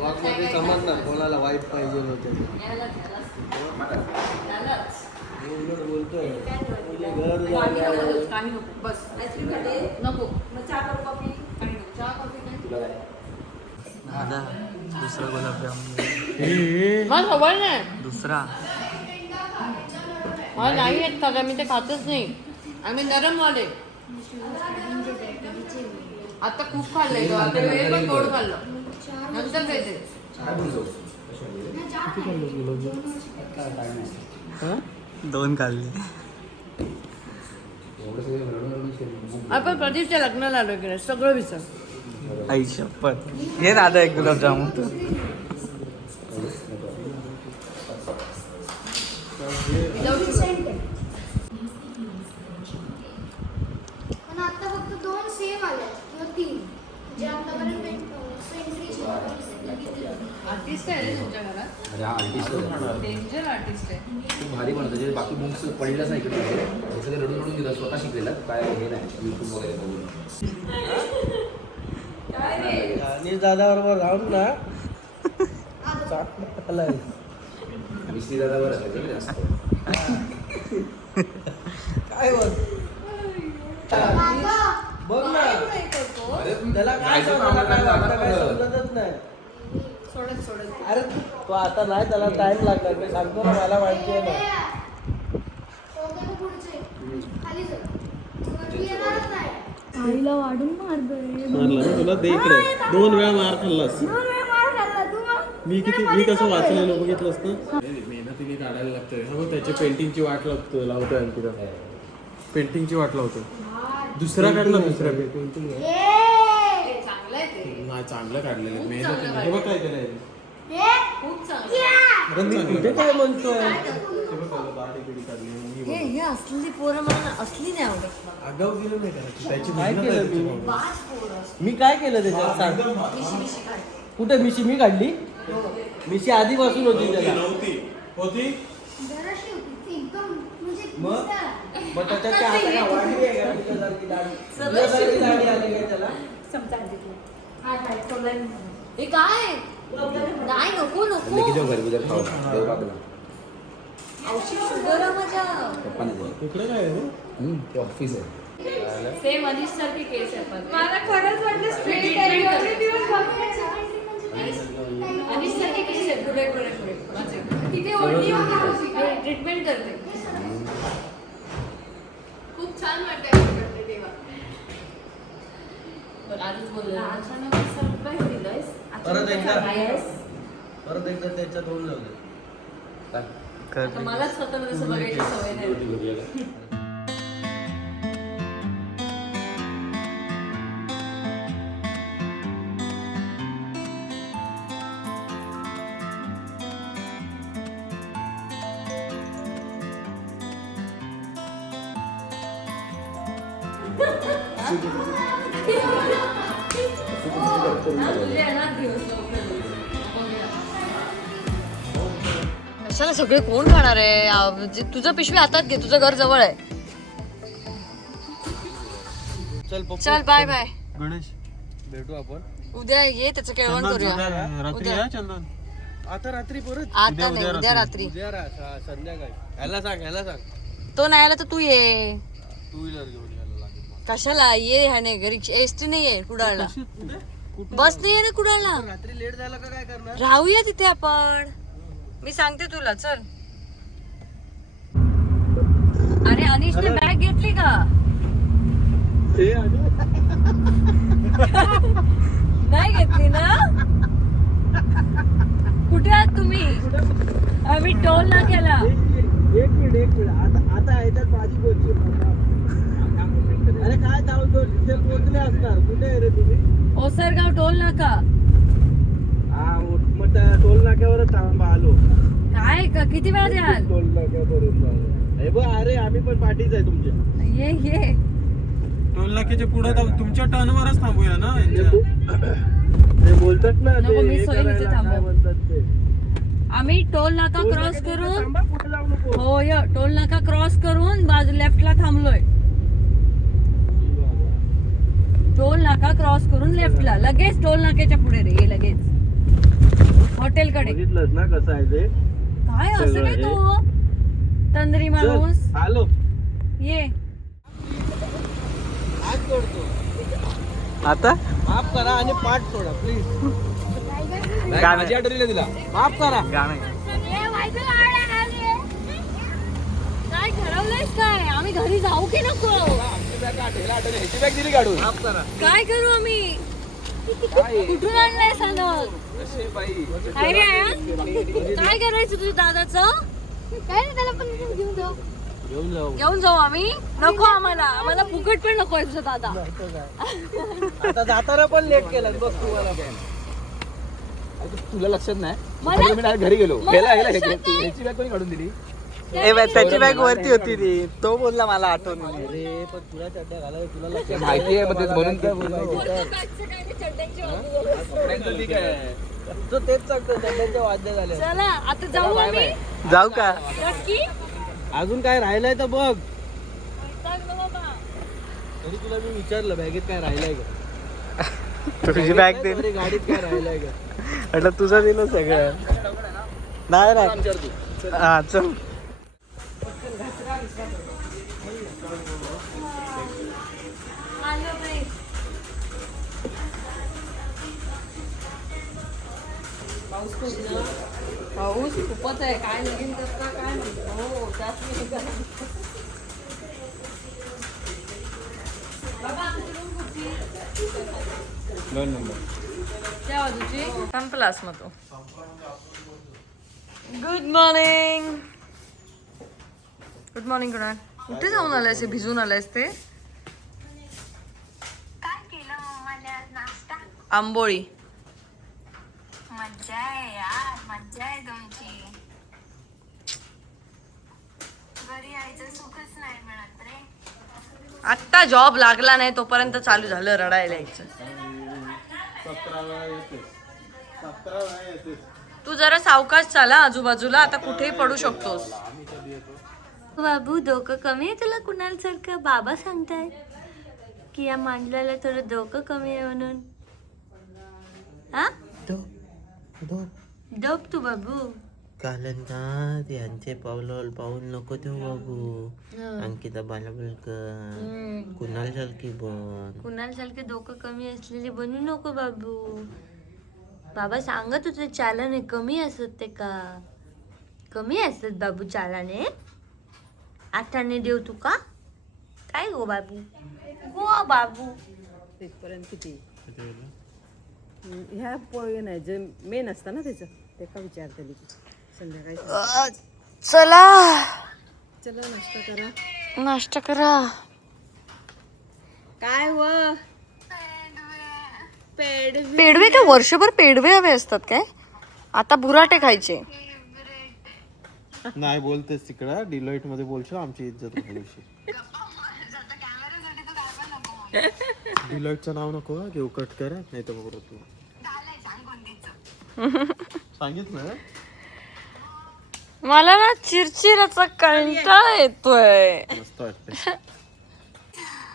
मध्ये समजणार कोणाला वाईट पाहिजे होते बोलतोय घर काही नको बस नको चहा करू कॉफी काही नको चहा कॉफी नाही दुसरा गुलाबजामुन मला खबर नाही दुसरा मला नाही येत का मी ते खातच नाही आम्ही नरम वाले आता खूप खाल्लंय ग आता वेळ पण गोड खाल्लं नंतर खायचे दोन खाल्ले आपण प्रदीपच्या लग्नाला आलो की सगळं विसर आई शपथ हे दादा एक गुलाबजामुन तू पण आता फक्त 2 सेम आले किंवा 3 जे आतापर्यंत आर्टिस्ट आहे रे तुमच्या घरात अरे हा आर्टिस्ट डेंजर आर्टिस्ट आहे खूप भारी बनवतो जे बाकी बुक्स पडलेच नाही इकडे हे सगळे रडून रडून दिलं स्वतः शिकलेलं काय हे नाही यूट्यूब वगैरे बघून आणि दादा बरोबर राहून ना विश्री दादावर असायचं जास्त काय बोल बघ ना त्याला काय समजलं काय वाटतं काय समजतच नाही अरे तो आता नाही त्याला टाइम लागणार मी सांगतो ना मला माहिती आहे ना आईला वाढून मार मारला तुला दे इकडे 2 वेळा मार खाल्लास मी कसं वाचलेलो बघितलंस ना मेहनतीने काढायला लागतंय हो त्याची पेंटिंगची वाट लागतो लावतोय आणखी पेंटिंगची वाट लावतो दुसरा काढला दुसरा पेंटिंग चांगलं आहे ते नाही चांगलं काढलेलं मेहनतीने हे बघ काय केलंय खूप चांगलं कुठे काय म्हणतोय हे असली पोरं मला असली नाही आवडत आगाऊ गेलो नाही का त्याची काय केलं मी काय केलं त्याच्यात सांग कुठे मिशी मी काढली मिशी आधीपासून होती त्याला होती मग त्याच्यात काय आता काय वाढली आहे का तुझ्यासारखी दाढी तुझ्यासारखी दाढी आली काय त्याला हे काय नाही नको नको लेकी जाऊ घरी उद्या खाऊ देव बाबला औषध शुगर आहे माझ्या पप्पाने दिलं इकडे काय आहे ते ऑफिस आहे सेम अनिश सारखी केस आहे पण मला खरंच वाटलं स्ट्रेट एवढे दिवस अनिश सारखी केस आहे पुढे पुढे पुढे माझे तिथे ओढणी ट्रीटमेंट करते खूप छान वाटतं करते तेव्हा पण आधीच बोललो सरप्राईज दिलंयस परत एकदा त्याच्यात होऊन जाऊ दे आता मलाच स्वतः तसं बघायची सवय नाही कशाला सगळे कोण खाणार आहे तुझं पिशवी हातात घे तुझं घर जवळ आहे चल बाय बाय गणेश भेटू आपण उद्या ये त्याचं केळवण करूया रात्री या चंदन आता रात्री परत आता नाही उद्या रात्री उद्या संध्याकाळी ह्याला सांग तो नाही आला तर तू ये 2 व्हीलर घेऊन यायला लागेल मला. कशाला ये ह्याने घरी एसटी नाही आहे कुडाळला बस नाही आहे ना कुडाळला रात्री लेट झाला का काय करणार राहूया तिथे आपण मी सांगते तुला चल अरे अनिशने बॅग घेतली का नाही घेतली ना कुठे आहात तुम्ही आम्ही टोल ना केला एक मिनिट आता ह्याच्यात माझी गोष्ट अरे काय धावतो तिथे पोहोचले असणार कुठे आहे रे तुम्ही ओसरगाव टोल नाका हा मग टोल नाक्यावरच थांबा आलो काय किती वेळा द्याल टोल नाक्यापर्यंत हे बघ अरे आम्ही पण पाठीच आहे तुमच्या ये टोल नाक्याच्या पुढे तुमच्या टर्नवरच थांबूया ना ते बोलतात ना नको, मी हे सोयी इथे करायला थांबू. काय म्हणतात ते आम्ही टोल नाका क्रॉस करून थांबा, पुढे जाऊ नको. हो टोल नाका क्रॉस करून बाजू लेफ्टला थांबलोय टोल नाका क्रॉस करून लेफ्टला, लगेच टोल नाक्याच्या पुढे रे, लगेच हॉटेलकडे. बघितलंच ना कसं आहे ते. काय असं सगळं काय हे. तू तंद्री माणूस आलो. ये. आता माफ करा आणि पाठ सोडा प्लीज. गाणं. माझी आठवणी दिला. माफ करा. गाणं काय ठरवलंयस काय? आम्ही घरी जाऊ की नको? ह्याची बॅग दिली काढून. माफ करा. काय करू आम्ही? काय? कुठून आणलंय सनद? कशी बाई? काय रे आया? काय करायचं तुझ्या दादाचं? काय नाही त्याला पण घेऊन जाऊ. घेऊन जाऊ. घेऊन जाऊ आम्ही? नको आम्हाला फुकट पण नको आहे तुझा दादा. आता जाताना पण लेट केलं बघ तुम्हाला. तुला लक्षात नाही. मला- मी direct घरी गेलो. मला ह्याला लक्षात नाही. ह्याची बॅग कोणी काढून दिली? त्याची बॅग वरती होती ती. तो बोलला मला आठवण नाही. अरे पण तुला चड्ड्या घालायला तुला लक्षात माहिती आहे पण तेच म्हणून काय बोललो. वरच्या बॅगचं काय नाही, चड्ड्यांची वाजवलं. कपड्यांचं ठीक आहे. तुझं तेच सांगतो चड्ड्यांच्या वाद्य झाल्या. चला आता जाऊ आम्ही. जाऊ का? नक्की? अजून काय राहिलंय तर बघ. वैताग ना बाबा. तरी तुला मी विचारलं बॅगेत काय राहिलंय का? तुझी बॅग दिली. तरी गाडीत काय राहिलंय का? म्हटलं तुझं दिलं सगळं. नाही नाही हा चल. आलो बाई. पाऊस खूप ना. पाऊस खूपच आहे. काय लगीन करता काय म्हणतो. हो त्याच मी निघाला. बाबा आमची रूम कुठची? 2 नंबर. त्या बाजूची संपलास मग तो. Good morning. Good morning Kunal. कुठे जाऊन आलायस? भिजून आलायस ते? काय केलं मम्माने आज नाश्ता? आंबोळी. मज्जा आहे यार, मज्जा आहे तुमची. घरी यायचं सुखच नाही मिळत रे. आत्ता जॉब लागला नाही तोपर्यंत चालू झालं रडायला यायचं. 17 वेळा येतेस. 17 वेळा येतेस. तू जरा सावकाश चाला आजूबाजूला, आता कुठेही पडू शकतोस. बाबू डोकं कमी आहे तुला कुणाल सारखं? बाबा सांगतायत की या मांडल्याला थोडं डोकं कमी आहे म्हणून. हा डोप तू बाबू. कालंदाज यांचे पावलं पाऊल नको ठेवू बाबू. अंकिता बालाबलकर कुणाल सारखी बन. कुणाल सारखं डोकं कमी असलेले बनू नको बाबू. बाबा सांगत होते चालाने कमी असत ते का? कमी असत बाबू चालाने. आठाने देऊ तू का? काय गो बाबू? गो बाबू. तिथपर्यंत किती ह्या पोळी नाही जे मेन असतं ना त्याचं ते का विचारते संध्याकाळी. चला चला नाश्ता करा. नाश्ता करा. काय व पेडवे का वर्षभर पेडवे हवे असतात काय? आता बुराटे खायचे. नाही बोलतेस तिकडं डिलॉइट मध्ये बोलशील आमची इज्जत घालवशील. डिलॉइटचं नाव नको घेऊ. कट करा नाही तर बघ तू सांगितलं. मला ना चिरचिराचा कंटाळा येतोय. मस्त वाटतंय.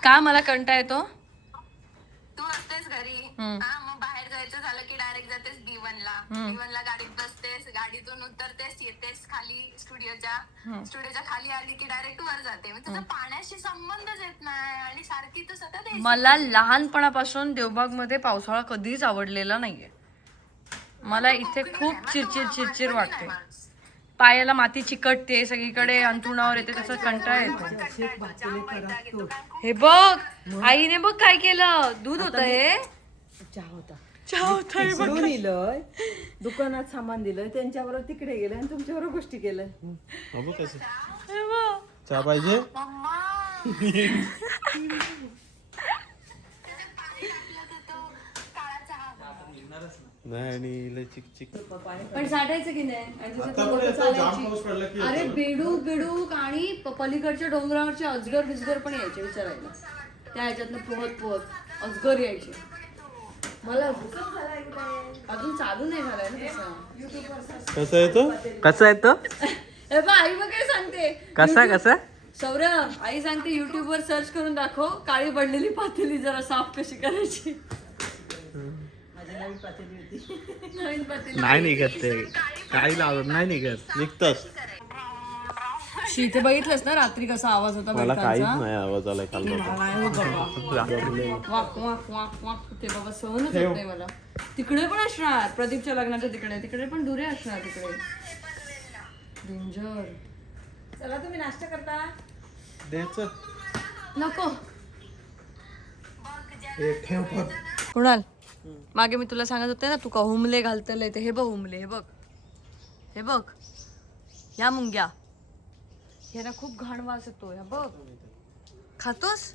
का मला कंटाळा येतो? तू असतेस घरी हा, मग बाहेर जायचं झालं की डायरेक्ट जातेस B1 ला. B1 ला गाडीत बसतेस, गाडीतून उतरतेस, येतेस खाली स्टुडिओच्या खाली आली की डायरेक्ट वर जाते. मग तुझा पाण्याशी संबंधच येत नाही आणि सारखी तू सतत AC. मला लहानपणापासून देवबाग मध्ये पावसाळा कधीच आवडलेला नाहीये. मला इथे खूप चिरचिर वाटते. पायाला माती चिकटते, सगळीकडे अंथरुणावर येते, त्याचा कंटाळा येतो. हे बघ आईने बघ काय केलं. दूध होतं हे. चहा होता. चहा होता हे बघ. घेऊन दिलंय दुकानात सामान दिलंय त्यांच्याबरोबर तिकडे गेलं आणि तुमच्याबरोबर गोष्टी केल्या. बघू कसं हे बघ. चहा पाहिजे. नाही आणि लय चिक पण साठायचं की नाही? आणि त्याच्यात आता पण बोटं येतो, जाम चालायची. पाऊस पडला की अरे येतो. बेडूक आणि पलीकडच्या डोंगरावरचे अजगर बिजगर पण यायचे विचारायला. त्या ह्याच्यातनं पोहत अजगर यायचे. मला अजून चालू नाही झालाय ना तसं. कसं येतो. कसं आहे तो? हे बघ आई बघ काय सांगते. कसा सौरभ, आई सांगते युट्यूब वर सर्च करून दाखव काळी पडलेली पातेली जरा साफ कशी करायची. नवीन पातेली नाही निघत ते, काही लावत नाही निघत, निघतच. शीते बघितलंस ना रात्री कसा आवाज होता मला काहीच बेडकांचा? नाही आवाज आलाय काल नाही होत बाबा. वाक वाक वाक वाक ते बाबा सहनच होत नाही मला. तिकडे पण असणार प्रदीपच्या लग्नाच्या तिकडे पण दुरे असणार तिकडे. डेंजर. चला तुम्ही नाश्ता करता. द्यायचं नको हे ठेव पण. कुणाल, मागे मी तुला सांगत होते ना तू का हुमले घालतलंय ते. हे बघ हुमले, हे बघ, हे बघ, या मुंग्या, हे ना खूप घाण वास येतो. ह्या बघ, खातोस?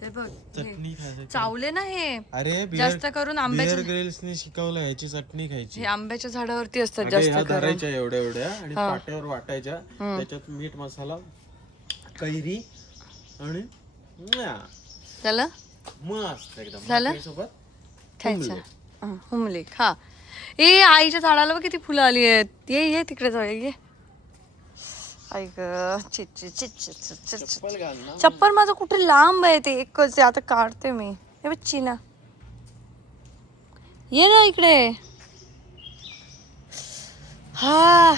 ते बघ चटणी खायची. चावले ना हे. अरे जास्त करून आंब्याच्या ग्रिल्सने शिकवलं ह्याची चटणी खायची. हे आंब्याच्या झाडावरती असतात अगं, जास्त ह्या करून. धरायच्या एवढ्या एवढ्या आणि पाट्यावर वाटायच्या, त्याच्यात मीठ मसाला कैरी आणि झालं मस्त एकदम झालं? सोबत खायचं. हुमले खा. ए आईच्या झाडाला बघ किती फुलं आली आहेत. ये तिकडे जाऊया, ये. ऐक चप्पल माझं कुठे लांब आहे ते एकच आहे. आता काढते मी. हे बच्ची ना, ये ना इकडे. हा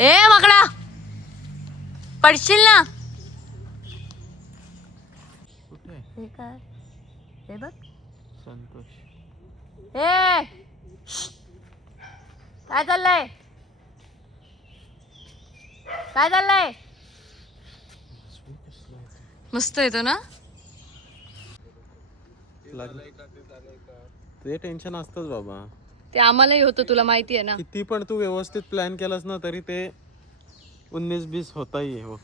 ए माकडा, पडशील ना. हे काय, हे बघ संतोष. ए काय चाललंय, काय चाललंय. मस्त येतो ना. ते टेन्शन असतंच बाबा. ते आम्हालाही होतं, तुला माहिती आहे ना. किती पण तू व्यवस्थित प्लॅन केलास ना तरी ते 19-20 होता ही हो.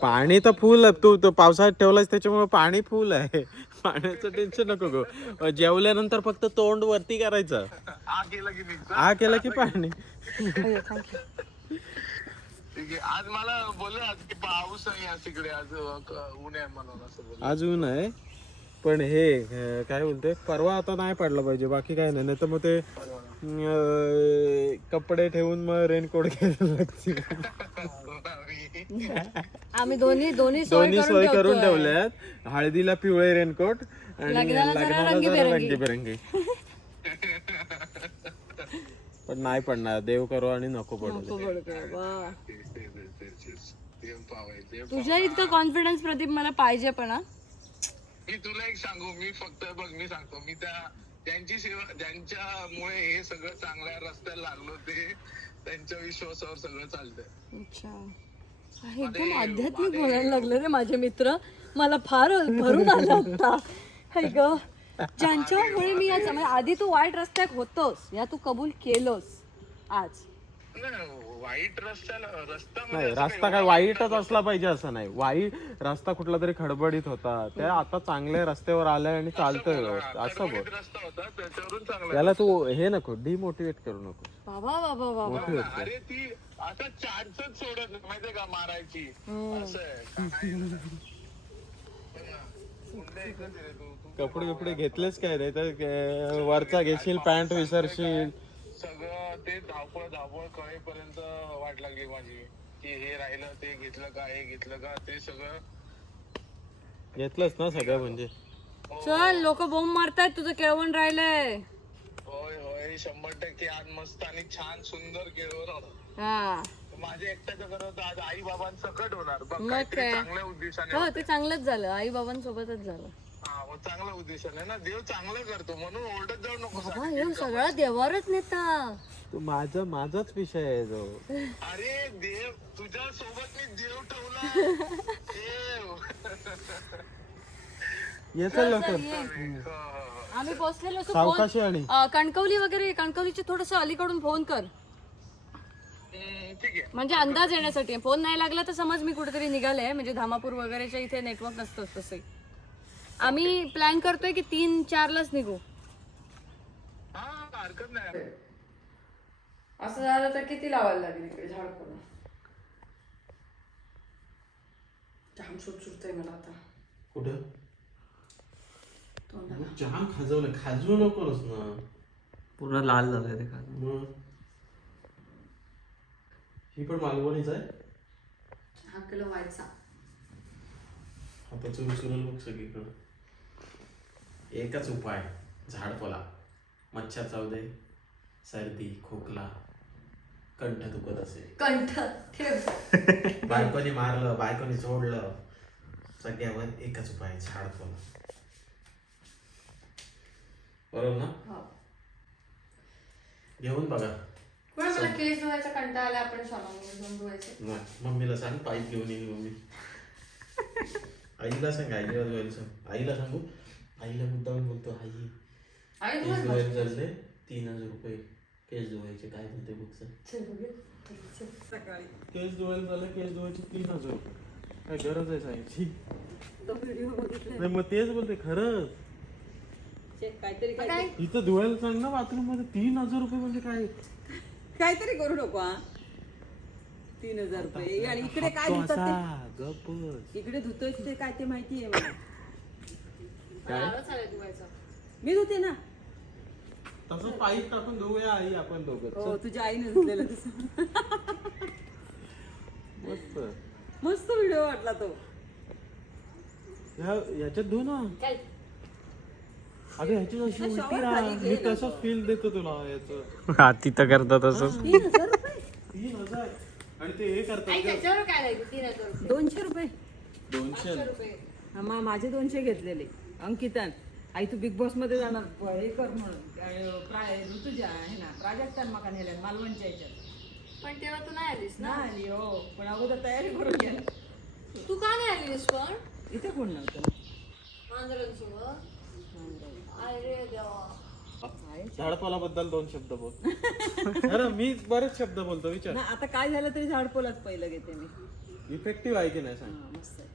पाणी तर फुल तू पावसाळ्यात ठेवलास त्याच्यामुळे पाणी फुल आहे. पाण्याचं टेन्शन नको गो. जेवल्यानंतर फक्त तोंड वरती करायचं. आ केला की पाणी. आज मला बोलले आज की पाऊस नाही आज तिकडे, आज ऊन आहे म्हणून असं बोलले. आज ऊन आहे पण हे काय बोलते परवा आता नाही पडला पाहिजे, बाकी काय नाही. तर मग ते कपडे ठेवून मग रेनकोट घ्यायला लागतील. आम्ही दोन्ही सोय करून ठेवल्यात. हळदीला पिवळे रेनकोट आणि लग्नाला जरा रंगीबेरंगी. पण नाही पडणार, देव करो आणि नको पडू. तुझ्या इतका कॉन्फिडन्स प्रदीप मला पाहिजे पण. मी तुला एक सांगू, मी फक्त बघ मी सांगतो, मी त्यांची सेवा, ज्यांच्यामुळे हे सगळं चांगल्या रस्त्याला लागलो ते त्यांच्या विश्वासावर सगळं चालतंय. अच्छा, एकदम आध्यात्मिक बोलायला लागले रे माझे मित्र. मला फार भरून आलं आता. ज्यांच्यामुळे मी आज आधी तू वाईट रस्त्यात होतोस, या तू कबूल केलोस आज. वाईट रस्ता नाही, रस्ता काय वाईटच असला पाहिजे असं नाही. वाईट रस्ता कुठला तरी खडबडीत होता, त्या आता चांगल्या रस्त्यावर आलाय आणि चालतोय व्यवस्थित असं बोल. रस्ता होता त्याच्यावरून चांगला. त्याला तू हे नको डिमोटिवेट करू नको. बाबा बाबा बाबा, अरे ती आता चान्सच सोडत नाही, माहितीये का मारायची. असं आहे. कपडे बिपडे घेतलेच काय नाही तर वरचा घेशील, पॅन्ट विसरशील. सगळं ते धावपळ कळेपर्यंत वाट लागली माझी की हे राहिलं, ते घेतलं का, हे घेतलं का, ते सगळं घेतलंच ना सगळं म्हणजे. चल लोक बोंब मारतायत, तुझं केळवण राहिलंय. होय 100% आज मस्त आणि छान सुंदर केळवण होतं. हा माझ्या एकट्याचं करत आज आई बाबांसकट होणार बघ, मग काहीतरी काय. चांगल्या उद्देशाने. हो ते चांगलंच झालं, आई बाबांसोबतच झालं. हा मग चांगल्या उद्देशाने ना, देव चांगलं करतो म्हणून ओरडत जाऊ नको. बाबा हे सगळा देवावरच नेता. तू माझाच विषय आहे जो. अरे देव तुझ्या सोबत मी देव ठेवला. देव येतं लवकर. आम्ही पोहोचलेलो असो. सावकाशी आणि कणकवली वगैरे, कणकवलीचे थोडस अलीकडून फोन कर ठीक आहे. म्हणजे अंदाज येण्यासाठी. फोन नाही लागला तर समज मी कुठेतरी निघाले, म्हणजे धामापूर वगैरेच्या इथे नेटवर्क नसतंच तसे. आम्ही प्लॅन करतोय की 3-4 लाच निघू. हा हरकत नाही. असं झालं तर किती लावायला लागेल इकडे झाड करून. जाम सुटतंय मला आता. कुठं तोंडाला. जाम खाजवलं, खाजवू नकोस ना. पूर्ण लाल झालंय ते खाली. मग ही पण मालवणीच आहे. हा किलो व्हायचा. आता चुरचुरल बघ सगळीकडं. एकच उपाय, झाडपाला. मच्छर चावू दे, सर्दी खोकला, कंठ दुखत असेल, कंठ ठेव. बायकोने मारलं, बायकोने सोडलं, सगळ्यावर एकच उपाय, झाडपाला. बरोबर ना? घेऊन बघा. पण मला केस धुवायचा कंटाळा आला, आपण शाळेमध्ये जाऊन धुवायचे. नाही, मम्मीला सांग पाईप घेऊन येईल मम्मी. आईला सांग, आईला धुवायला सांग. आईला सांगू, आईला मुद्दाम बोलतो, आई आई केस धुवायला चालले 3,000 रुपये केस धुवायचे, काय म्हणते बघ सर. सकाळी केस धुवायला झालं, केस धुवायचे 3,000 रुपये. काय गरज आहे सांगायची? तो व्हिडिओ बघितला नाही मग तेच बोलते खरंच. काहीतरी काय इथं धुवायला सांग ना बाथरूम मध्ये 3,000 रुपये म्हणजे काय? काहीतरी करू नको हा. 3,000 रुपये आणि इकडे काय धुतात ते? गप्पच. इकडे धुतोय ते काय ते माहिती आहे मला. आलंच आलंय धुवायचं. मी धुते ना. तसं पाईप टाकून धुवूया आई आपण दोघं. हो तुझ्या आईने धुतलेलं तसं. मस्त. मस्त व्हिडिओ वाटला तो. याच्यात धुव ना. काय? अगं ह्याची अशी उलटी shower राहा. खाली मी घे ना. तसंच फील देतो तुला याचं. हा तिथं करतात तसंच. 3,000 रुपये 3,000 आणि ते हे आई करतात त्याच्यावर काय लागेल? 3,000 रुपये. 200 रुपये 200. रुपये. हा, माझे 200 घेतलेले. अंकितान आई तू बिग बॉस मध्ये जाणार हे कर म्हणून ऋतुजा आहे ना प्राजक्तान मका नेल्या मालवणच्या याच्यात. पण तेव्हा तू नाही आलीस ना. नाही आली हो पण अगोदर तयारी करून गेला. तू का नाही आलीस पण? इथे कोण नव्हतं. मांजरांसोबत. अरे देवा. झाडपाला बद्दल 2 शब्द बोल. अरे मी बरेच शब्द बोलतो, विचार. ना आता काय झालं तरी झाडपोलाच पहिलं घेते मी. इफेक्टिव्ह आहे की नाही सांग. हा, मस्त आहे.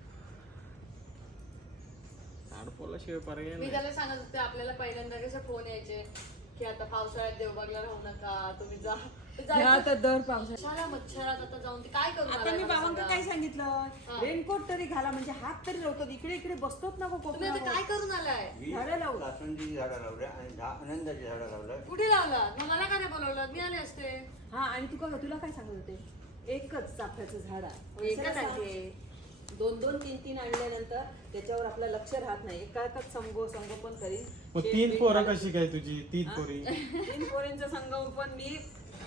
झाडपाला शिवाय पर्याय मी नाही. त्याला सांगत होते आपल्याला पहिल्यांदा कसे फोन यायचे की आता पावसाळ्यात देवबागला राहू नका, तुम्ही जा. ह्या आता दर पावसाळ्यात कशाला मच्छरात आता जाऊन ते काय करू आता मी बाबांना काय सांगितलं रेनकोट तरी घाला म्हणजे हात तरी लावतात. इकडे इकडे बसतोच ना तुम्ही आता काय करून आलाय? झाडं लावू. जास्वंदीची झाडं लावल्या आणि आनंदाची झाडं लावल्या. कुठे लावलात? मग मला का नाही बोलवलं? मी आले असते. हा आणि तुला काय सांगत होते एकच चाफ्याचं झाड आहे. एकच आहे. 2-2, 3-3 आणल्यानंतर त्याच्यावर आपलं लक्ष राहत नाही. एकाच संगोपन करीन. मग 3 पोरं कशी काय तुझी? 3 पोरी. 3 पोरींचं संगोपन मी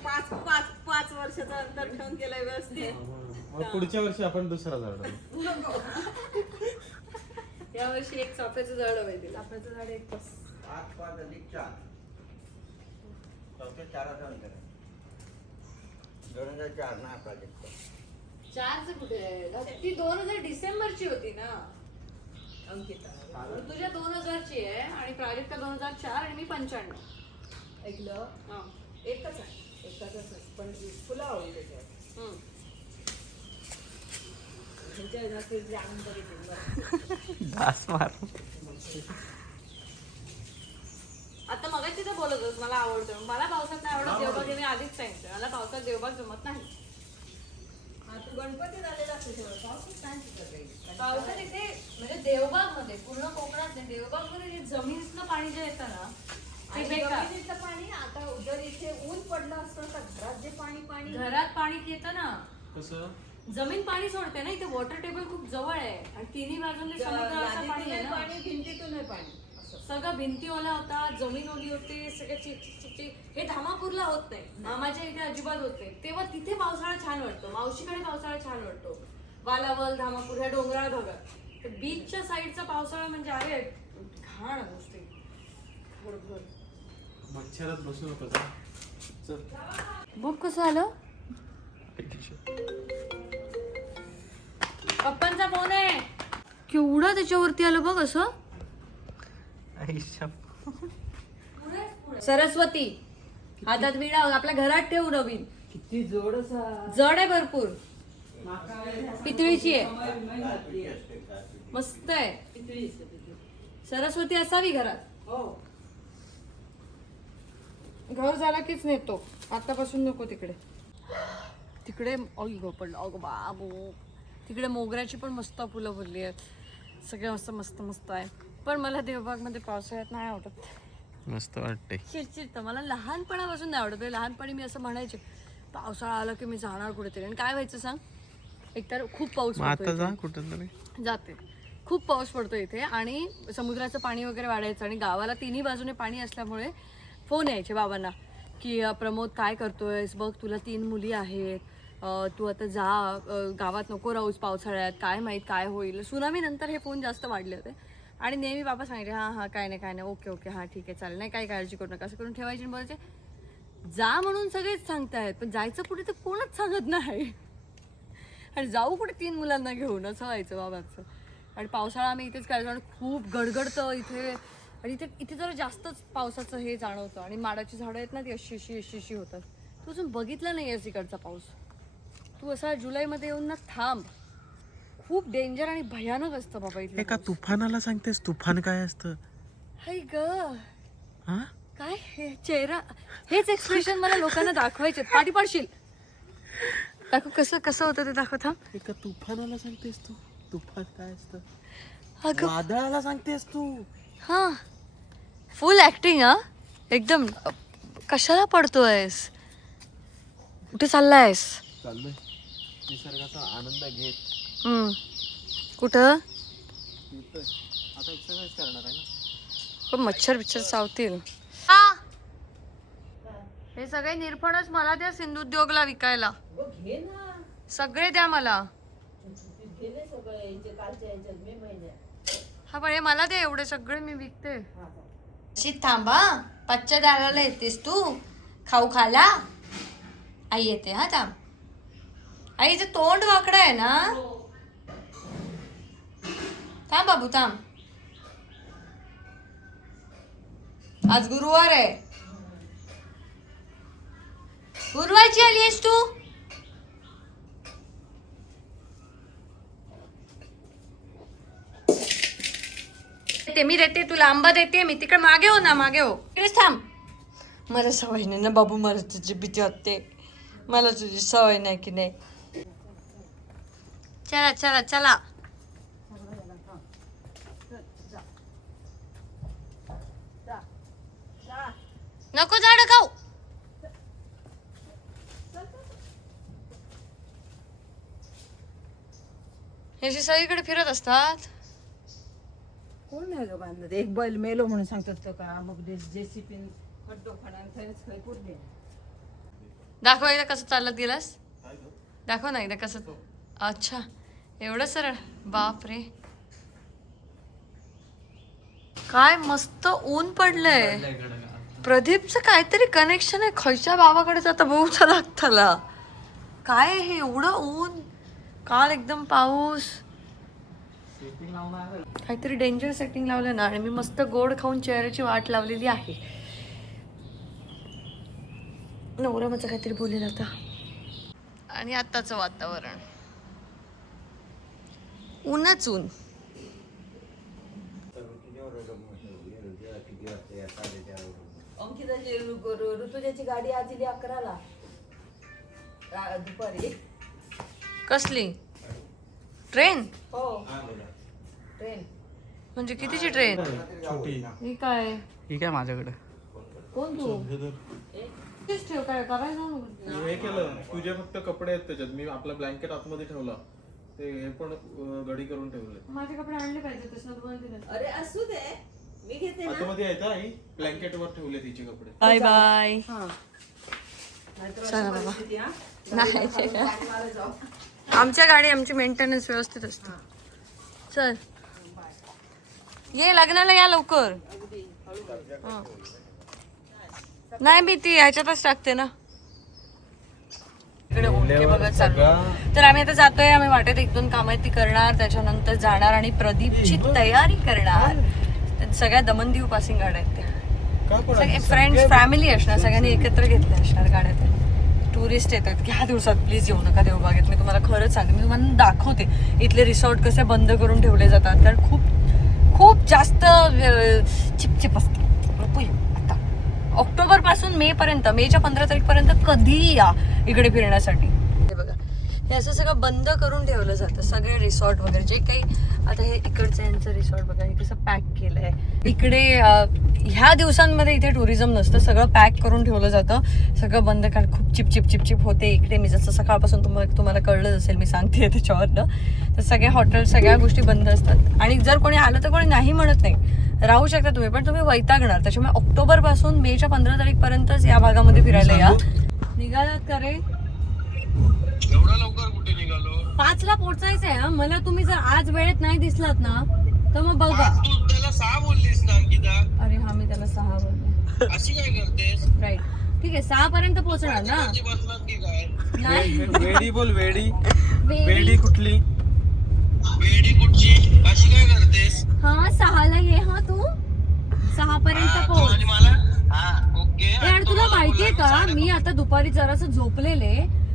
5 वर्षाचा अंतर ठेवून केलंय व्यवस्थित. मग पुढच्या वर्षी आपण दुसरा झाड लावू. या वर्षी एक चाफ्याचं झाड हवंय तिला. चाफ्याचं झाड एक 5 अधिक 4 4चा अंतर आहे. 2004 ना प्रोजेक्ट. 4चं कुठे आहे? ती 2000 डिसेंबरची होती ना अंकिता. तुझ्या 2000ची आहे आणि प्राजक्ता 2004 आणि मी 95. ऐकलं हा. एकच आहे. एकाच पण फुलं आवडली त्याच्यावर. त्यांच्या ह्याच्यात ते आनंद घेतील. डास मार. आता मगाशी तर बोलत होत मला आवडतं. मला पावसात नाही आवडत देवबाग. मी आधीच सांगितलं मला पावसात देवबाग जमत नाही. तू गणपती झालेला असतो पावसात काय शिकत आहे? पावसात इथे म्हणजे देवबाग मध्ये पूर्ण कोकणात नाही देवबाग मध्ये जमिनीतलं पाणी जे येतं ना ते आणि बेकार. जमिनीतलं पाणी आता जर इथे ऊन पडलं असतं तर घरात जे पाणी घरात पाणी येतं ना कसं? जमीन पाणी सोडते ना. इथे वॉटर टेबल खूप जवळ आहे आणि तिन्ही बाजूने समुद्राचं पाणी आहे ना. पाणी भिंतीतून आहे पाणी असं. सगळं भिंती ओल्या होतात, जमीन ओली होते, सगळं चिकचिक. हे धामापूरला होत नाही, मामाच्या इथे अजिबात होत नाही. तेव्हा तिथे पावसाळा छान वाटतो. मावशीकडे पावसाळा छान वाटतो. वालावल धामापूर ह्या डोंगराळ भागात. बीचच्या साईडचा पावसाळा म्हणजे अरे घाण गोष्टी. भरभर मच्छरात बसू नको. चल. बघ कसं आलं. पप्पांचा फोन आहे. केवढं त्याच्यावरती आलं बघ असं. सरस्वती हातात विडा आपल्या घरात ठेवू नवीन. किती जोड जड आहे भरपूर. पितळीची आहे. मस्त आहे. सरस्वती असावी घरात. हो घर झाला कीच नेतो. आतापासून नको तिकडे. तिकडे अगं बाबू तिकडे मोगऱ्याची पण मस्त फुलं फुलली आहेत. सगळे मस्त मस्त मस्त आहे. पण मला देवबाग मध्ये पावसाळ्यात नाही आवडत. मस्त वाटते. चिडचिडतं. मला लहानपणापासून नाही आवडत. लहानपणी मी असं म्हणायचे पावसाळा आला की मी जाणार कुठेतरी, आणि काय व्हायचं सांग, एकतर खूप पाऊस आता पडतो जा इथे. कुठं तरी. जाते, खूप पाऊस पडतो इथे आणि समुद्राचं पाणी वगैरे वाढायचं, आणि गावाला तिन्ही बाजूने पाणी असल्यामुळे फोन यायचे बाबांना की प्रमोद काय करतोयस बघ, तुला 3 मुली आहेत, तू आता जा, गावात नको राहूस पावसाळ्यात, काय माहीत काय होईल. सुनामी नंतर हे फोन जास्त वाढले होते आणि नेहमी बाबा सांगायचे हां काय नाही ओके ओके हां ठीक आहे चालेल, नाही काही काळजी करू नका, असं करून ठेवायचे. आणि बोलायचे जा म्हणून सगळेच सांगतायत, पण जायचं कुठे तर कोणच सांगत नाही, आणि जाऊ कुठे 3 मुलांना घेऊन, असं व्हायचं बाबाचं. आणि पावसाळा आम्ही इथेच काढतो आणि खूप गडगडतं इथे, आणि इथे जरा जास्तच पावसाचं हे जाणवतं. आणि माडाची झाडं आहेत ना ती अशी होतात. तू अजून बघितलं नाही आहेस इकडचा पाऊस. तू असा जुलैमध्ये येऊन ना थांब, खूप डेंजर आणि भयानक असतं बाबा इथलं. एका तुफानाला सांगतेस, तुफान काय असतं? हाय ग, हा काय हे चेहरा, हेच एक्सप्रेशन मला लोकांना दाखवायचे. पाठी पडशील, दाखव कसं होतं ते, दाखव थांब. एका तुफानाला सांगतेस तू, तुफान काय असतं? अगं वादळाला सांगतेस तू. हां, फुल ऍक्टिंग. हा एकदम. कशाला पडतोयस, कुठे चाललायस? चाललोय निसर्गाचा आनंद घेत. कुठं? आता एक्सरसाइज करणार आहे ना. पण मच्छर चावतील. हे सगळे निरफणच मला द्या सिंधुद्योगला विकायला, घे ना, सगळे द्या मला. गेले सगळे कालच्या ह्याच्यात मे महिन्यात. हा पण हे मला दे, एवढे सगळे मी विकते. अशी थांबा, पच्च्या दाराला येतेस तू खाऊ खाला. आई येते, हा थांब. आईचं तोंड वाकडं आहे ना, थांब बाबू थांब. आज गुरुवार आहे, गुरुवारची आली आहेस तू. मी देते तुला, आंबा देते मी. तिकडे मागे हो ना, मागे हो, इकडेच थांब. मला सवय नाही ना बाबू, मला तुझी भीती वाटते, मला तुझी सवय नाही की नाही. चला चला चला. नको झाड खाऊ. हे सगळीकडे फिरत असतात. कोण नाही ग बांधत, एक बैल मेलो म्हणून सांगतात का, मग जेसीपी खड्डो खणान पुरले. दाखव एकदा कसं चालत गेलास, दाखव ना एकदा कसं. अच्छा, एवढं सरळ, बाप रे. काय मस्त ऊन पडलंय. प्रदीपचं काहीतरी कनेक्शन आहे, खयच्या बाबाकडे जाता बहुचा लागताला. काय हे एवढं ऊन, काल एकदम पाऊस, काहीतरी डेंजर सेटिंग लावलं ना. आणि मी मस्त गोड खाऊन चेहऱ्याची वाट लावलेली आहे. नवरा माझं काहीतरी बोलेल आता. आणि आताचं वातावरण ऊनच ऊन. अंकिताची ऋतुजाची गाडी आज इली 11ला दुपारी. कसली ट्रेन? हो ट्रेन. म्हणजे कितीची ट्रेन? छोटी. ही काय? ठीक आहे माझ्याकडे. कोण तू? तेच ठेव, काय करायचं. हे केलं, तुझे फक्त कपडे आहेत त्याच्यात. मी आपला ब्लँकेट आतमध्ये ठेवला, ते हे पण गडी करून ठेवले. माझे कपडे आणले पाहिजे तसं तुम्हाला. अरे असू दे, मी घेते ना. आतमध्ये आहेत आई, ब्लँकेट वर ठेवले तिचे कपडे. Bye bye. नाहीतर चला अशी बाबा. परिस्थिती, हा? नाही, मला जाऊ. आमच्या गाडी आमची मेंटेनन्स व्यवस्थित असते. चल ये, लग्नाला या लवकर. हा. नाही मी ती ह्याच्यातच टाकते ना. इकडे ओके बघत चाललो. तर आम्ही आता जातोय, आम्ही वाटेत 1-2 कामं आहेत ती करणार, त्याच्यानंतर जाणार आणि प्रदीपची तयारी करणार. सगळ्या दमनदीव पासिंग गाड्या आहेत त्या, सगळे फ्रेंड्स फॅमिली असणार, सगळ्यांनी एकत्र घेतल्या असणार गाड्या. त्या टुरिस्ट येतात की ह्या दिवसात प्लीज येऊ नका देवबागेत. मी तुम्हाला खरंच सांगते, मी तुम्हाला दाखवते इथले रिसॉर्ट कसे बंद करून ठेवले जातात, कारण खूप खूप जास्त चिपचिप असते. आता ऑक्टोबर पासून मे पर्यंत, मेच्या 15 तारीख पर्यंत कधीही या इकडे फिरण्यासाठी. हे बघा, हे असं सगळं बंद करून ठेवलं जातं. सगळे रिसॉर्ट वगैरे जे काही आता हे इकडचं यांचं रिसॉर्ट बघा हे कसं पॅक केलंय. इकडे ह्या दिवसांमध्ये इथे टुरिझम नसतं, सगळं पॅक करून ठेवलं जातं, सगळं बंद. कारण खूप चिपचिप होते इकडे. मी जसं सकाळपासून तुम्हाला कळलं असेल मी सांगते त्याच्यावरनं, तर सगळे हॉटेल सगळ्या गोष्टी बंद असतात. आणि जर कोणी आलं तर कोणी नाही म्हणत नाही, राहू शकता तुम्ही, पण तुम्ही वैतागणार. त्याच्यामुळे ऑक्टोबर पासून मेच्या 15 तारीखपर्यंतच या भागामध्ये फिरायला या. निघालात का रे? एवढा लवकर कुठे निघालो? 5ला पोहोचायचंय हा मला. तुम्ही जर आज वेळेत नाही दिसलात ना तर मग बघा. तू त्याला 6 बोललीस ना अंकिता. अरे हा मी त्याला 6 बोलले. अशी काय करतेस? राईट, ठीक आहे 6 पर्यंत पोहोचणार ना. बसलात की काय? नाही वेडी बोल, वेडी. वेडी कुठली? वेडी कुठची? अशी काय करतेस? हा 6ला ये हा तू. 6 पर्यंत पोहोच. आणि मला ओके. यार तुला माहितीये का मी आता दुपारी जरासं झोपलेले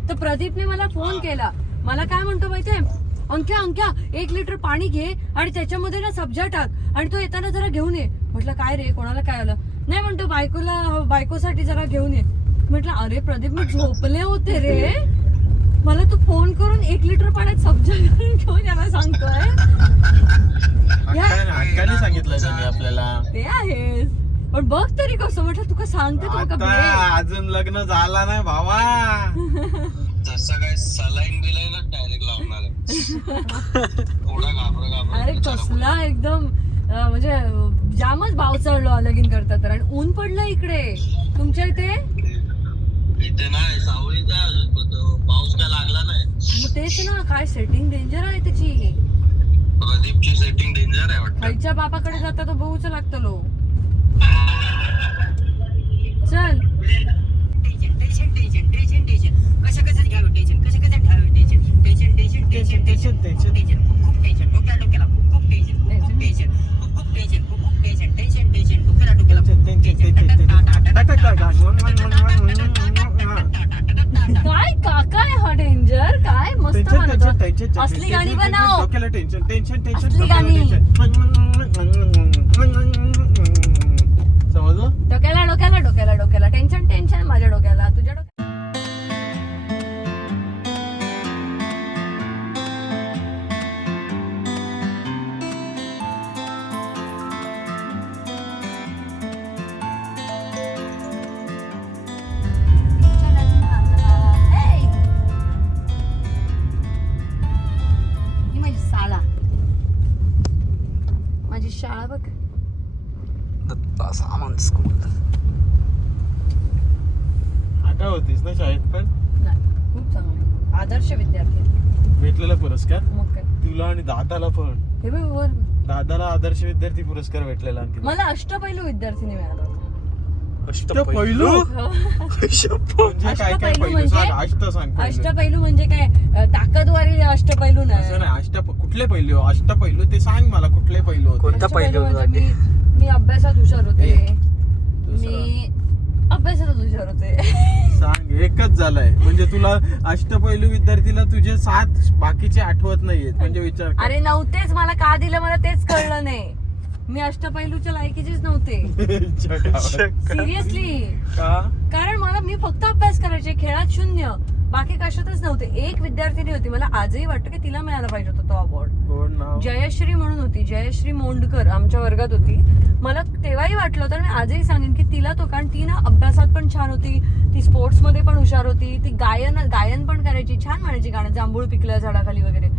तर प्रदीपने मला फोन केला. मला काय म्हणतो माहितीये, अंक्या 1 लिटर पाणी घे आणि त्याच्यामध्ये ना सब्जा टाक आणि तो येताना जरा घेऊन ये. म्हटलं काय रे, कोणाला काय आलं? नाही म्हणतो बायकोसाठी जरा घेऊन ये. म्हटलं अरे प्रदीप मी झोपले होते रे, मला तू फोन करून 1 लिटर पाण्यात सब्जा घेऊन याला सांगतोय. हक्काने सांगितलं त्यांनी आपल्याला. ते आहेस पण बघ तरी कसं. म्हटलं तू का सांगते तू का आता अजून लग्न झाला नाही भावा. जसं काय सलाईन बिलाईन डायरेक्ट लावणार आहे. थोडा घाबरा. अरे कसला एकदम म्हणजे जामच भाव चढलो लगीन करता तर. आणि ऊन पडलं इकडे तुमच्या इथे. इथे नाही सावळीचा पाऊस काय लागला नाही. मग तेच ना, काय सेटिंग डेंजर आहे त्याची. प्रदीपची सेटिंग डेंजर आहे वाटतं. खायच्या बापाकडे जाता तो बघूच लागतं लो. चल काय काका आहे हा डेंजर. काय मस्त म्हणतो. असली गाणी बनव. टेन्शन टेन्शन टेन्शन असली गाणी. समजलं? डोक्याला टेन्शन माझ्या डोक्याला तुझ्या डोक्याला. माझी शाळा बघ. दत्ता सामंत स्कूल. आता होतीस ना शाळेत पण. नाही खूप चांगली आदर्श विद्यार्थी. भेटलेला पुरस्कार मग काय तुला आणि दादाला पण. हे बघ वर. दादाला आदर्श विद्यार्थी पुरस्कार भेटलेला आणखी. मला अष्टपैलू विद्यार्थीने मिळाला होता. अष्टपैलू म्हणजे काय काय अष्टपैलू पैलू सांग. म्हणजे सांग पहिलं. अष्टपैलू म्हणजे काय ताकदवारी अष्टपैलू असं नाही. नाही. कुठले पैलू? अष्टपैलू ते सांग मला. कुठले पैलू होते? कोणता पैलू म्हणजे मी अभ्यासात हुशार होते. दुसरा. मी अभ्यासात हुशार होते. सांग. एकच झालंय म्हणजे तुला अष्टपैलू विद्यार्थीला तुझे 7 बाकीचे आठवत नाहीयेत म्हणजे विचार कर. अरे नव्हतेच. मला का दिलं मला तेच कळलं नाही. मी अष्टपैलूच्या लायकीचीच नव्हते सिरियसली. कारण मला मी फक्त अभ्यास करायचे, खेळात 0, बाकी कशातच नव्हते. एक विद्यार्थिनी होती मला आजही वाटतं की तिला मिळायला पाहिजे होता तो अवॉर्ड. जयश्री म्हणून होती. जयश्री मोंडकर आमच्या वर्गात होती. मला तेव्हाही वाटलं होतं आणि आजही सांगेन की तिला तो. कारण ती ना अभ्यासात पण छान होती, ती स्पोर्ट्स मध्ये पण हुशार होती, ती गायन पण करायची, छान म्हणायची गाणं. जांभूळ पिकल्या झाडाखाली वगैरे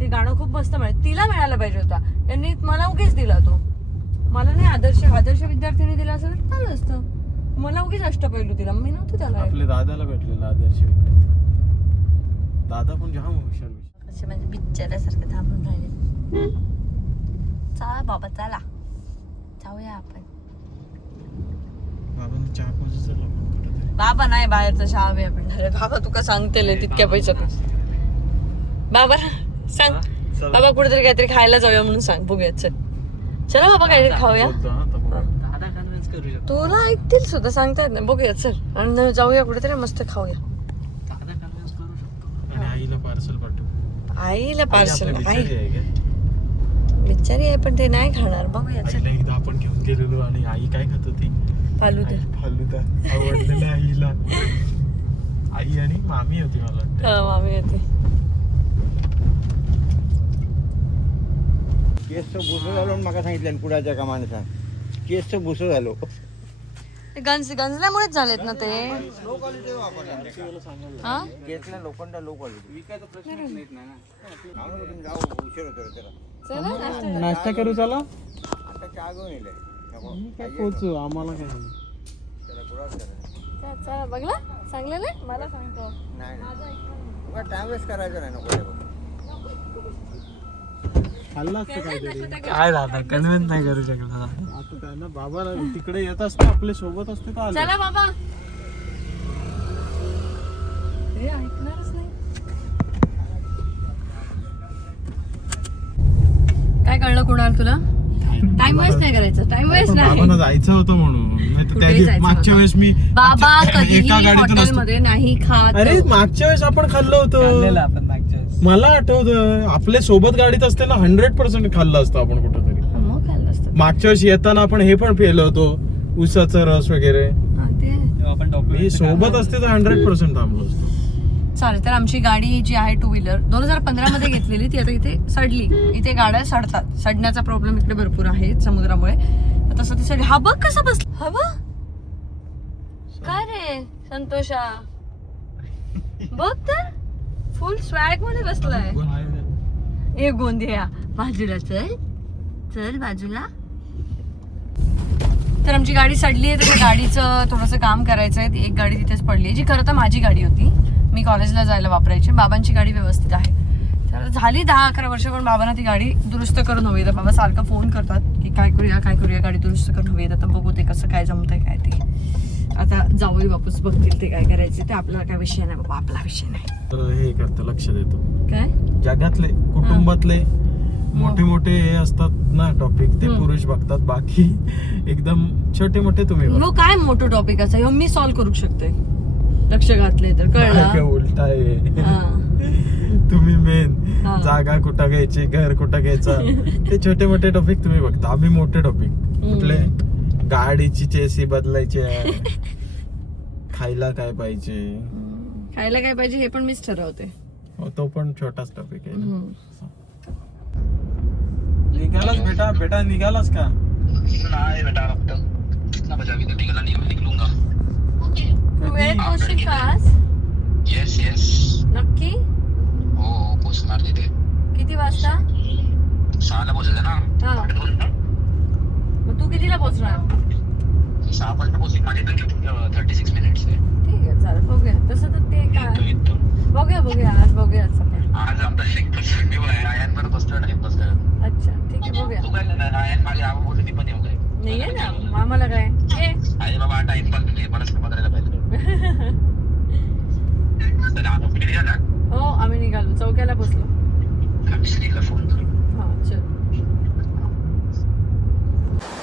ते गाणं खूप मस्त म्हणायचं. तिला मिळायला पाहिजे होता. त्यांनी मला उगीच दिला तो. मला नाही आदर्श विद्यार्थीने दिला असं तर चालू असतं. मला उगीच अष्टपैलू दिला. मी नव्हतं त्याला. आपल्या दादाला भेटलेला आदर्श विद्यार्थी. दादा पण जाम हुशार. असे म्हणजे बिचाऱ्यासारखं थांबून राहिले. चला बाबा चला जाऊया आपण. बाबांना चहा पोचायचं कुठेतरी. बाबा नाही बाहेरचा चहा बी आपण. अरे बाबा तुका सांगते तितक्या पैशात. बाबा सांग बाबा कुठेतरी काहीतरी खायला जाऊया म्हणून सांग. बघूया चल. चला बाबा काहीतरी खाऊया. दादा कन्व्हिन्स करू शकतो. तुला ऐकतील सुद्धा सांगता येत नाही. बघूया चल आणि जाऊया कुठेतरी मस्त खाऊया. दादा कन्व्हिन्स करू शकतो. आणि आईला पार्सल पाठवू. आईला पार्सल. आई आहे का? बिचारी आहे पण ते नाही खाणार. बघूया चल. आईला एकदा आपण घेऊन गेलेलो आणि आई काय खात होती? फालुदा. फालुदा आवडलेला आईला. आई आणि मामी होती मला वाटतं. मामी येते. केसचं भुसं झालो आणि मला सांगितलं पुढाच्या कामाने सांग केसचं भुसं झालो. गंजल्यामुळेच झालेत ना ते. लो क्वालिटी वापरला हा केसला लोखंड लो क्वालिटी विकायचा प्रश्नच नाही ना. तुम्ही जाऊ उशीर होतो त्याला. चला नाश्ता. नाश्ता करू चला. आता चहा घेऊन येईल काय पोचू आम्हाला काय नाही. त्याला गुळाच करायचा चला बघला चांगलं नाही मला सांगतो. नाही टाइम वेस्ट करायचा नाही नको. खाल्लं असतं काहीतरी. काय दादा कन्व्हिन्स नाही करू शकला. आता त्यांना बाबा तिकडे येत असते आपल्या सोबत असते तर आले. चला बाबा. हे ऐकणारच नाही. काय कळलं कुणाल तुला? टाइम वेस्ट नाही करायचं. टाइम वेस्ट नाही. बाबांना जायचं होतं म्हणून नाही तर कुठेही त्या दिवशी जायचं मागच्या नव्हतं. वेळेस मी बाबा कधीही एका गाडीतून असतो. हॉटेलमध्ये नाही खात. अरे मागच्या वेळेस आपण खाल्लं होतं. आपण मागच्या वेळेस. मला आठवतं आपल्या सोबत गाडीत असते ना 100% खाल्लं असतं आपण कुठंतरी. मग खाल्लं असतं. मागच्या वेळेस येताना आपण हे पण पिलं होतो ऊसाचा रस वगैरे. हा, ते तेव्हा आपण मी डॉक्युमेंट सोबत असते तर 100% थांबलो असतो. चालेल. तर आमची गाडी जी आहे 2 व्हीलर 2015 मध्ये घेतलेली ती आता इथे सडली. इथे गाड्या सडतात. सडण्याचा प्रॉब्लेम इकडे भरपूर आहे समुद्रामुळे. तर तसं ती सडली. हा बघ कसा बसला. हा बघ काय रे संतोषा. बघ तर फुल स्वॅग मध्ये बसलाय. ए गोंदिया बाजूला चल. चल बाजूला. तर आमची गाडी सडली आहे. तर त्या गाडीचं थोडंसं काम करायचं आहे. एक गाडी तिथेच पडली जी खरं तर माझी गाडी होती. मी कॉलेजला जायला वापरायची. बाबांची गाडी व्यवस्थित आहे. तर झाली 10-11 वर्ष पण बाबांना ती गाडी दुरुस्त करून हवी. तर बाबा सारखं फोन करतात की काय करूया गाडी दुरुस्त करून हवी. आता बघू ते कसं काय जमतंय काय ते. आता जाऊही बापूस बघतील ते काय करायचे ते. आपल्याला काय विषय नाही बाबा. आपला विषय नाही. तर हे करतं लक्ष देतो. काय जगातले कुटुंबातले मोठे मोठे हे असतात ना टॉपिक ते पुरुष बघतात. बाकी एकदम छोटे मोठे तुम्ही बघा. हो काय मोठं टॉपिक असं हे मी सॉल्व्ह करू शकते. लक्ष घातले तर काय कळलं. उलट आहे. हा. तुम्ही मेन हा. जागा कुठं घ्यायची घर कुठं घ्यायचं ते छोटे मोठे टॉपिक तुम्ही बघता. आम्ही मोठे टॉपिक कुठले गाडीची चेसी बदलायची आहे. खायला काय पाहिजे. खायला काय पाहिजे हे पण मीच ठरवते. हो, तो पण छोटाच टॉपिक आहे ना. निघालास बेटा निघालास का? नाही बेटा फक्त ना बजा अभी तो निकला नहीं मैं निकलूंगा. वेळेत पोहोचशील का आज? येस येस नक्की? हो पोचणार तिथे. किती वाजता? 6ला पोहोचायचं ना. हा. मग तू कितीला पोहोचणार? 6 पर्यंत पोहोचेल. माझे तर 36 मिनिट्स आहे. ठीक आहे चालेल बघूया. तसं तर ते काय बघूया आज बघूया आपण. आज आमचा लेक्चर संडे आहे. आयन परत बसतो ना बस करत. अच्छा ठीक आहे बघूया. तू काय करणार? आयन माझी आवड बोलली ती पण येऊ काय नाहीये ना आम्हाला काय ये. अरे बाबा टाइम पास म्हणजे परत करायला पाहिजे. तर आता कुठे निघाला? हो आम्ही निघालो. चौक्याला पोहोचलो. मिस्त्रीला फोन कर. हा चल.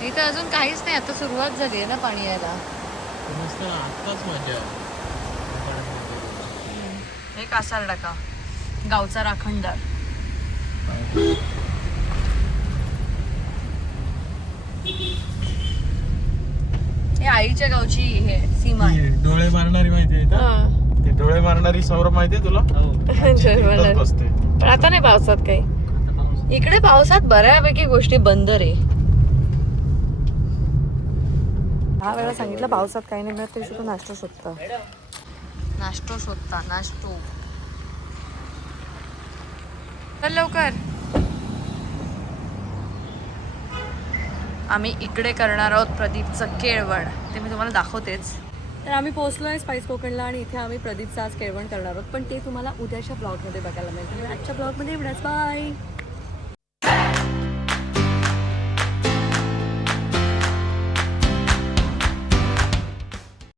इथं अजून काहीच नाही. आता सुरुवात झाली आहे ना पाणी यायला. आत्ताच मजा. हे कासार टाका गावचा राखणदार. हे आईच्या गावची हे सीमा आहे. डोळे मारणारी माहिती आहे हा. ते डोळे मारणारी सौरभ माहितीये तुला? तिथंच बसते. पण आता नाही पावसात काही. इकडे पावसात बऱ्यापैकी गोष्टी बंद रे. 10 वेळा सांगितलं पावसात काही नाही मिळत तरी तो नाश्ता शोधता. नाश्तो चल लवकर. आम्ही इकडे करणार आहोत प्रदीपचं केळवण. ते मी तुम्हाला दाखवतेच. तर आम्ही पोहोचलो आहे स्पाइस कोकणला आणि इथे आम्ही प्रदीपचं आज केळवण करणार आहोत. पण ते तुम्हाला उद्याच्या ब्लॉगमध्ये बघायला मिळेल. आजच्या ब्लॉगमध्ये एवढंच. बाय.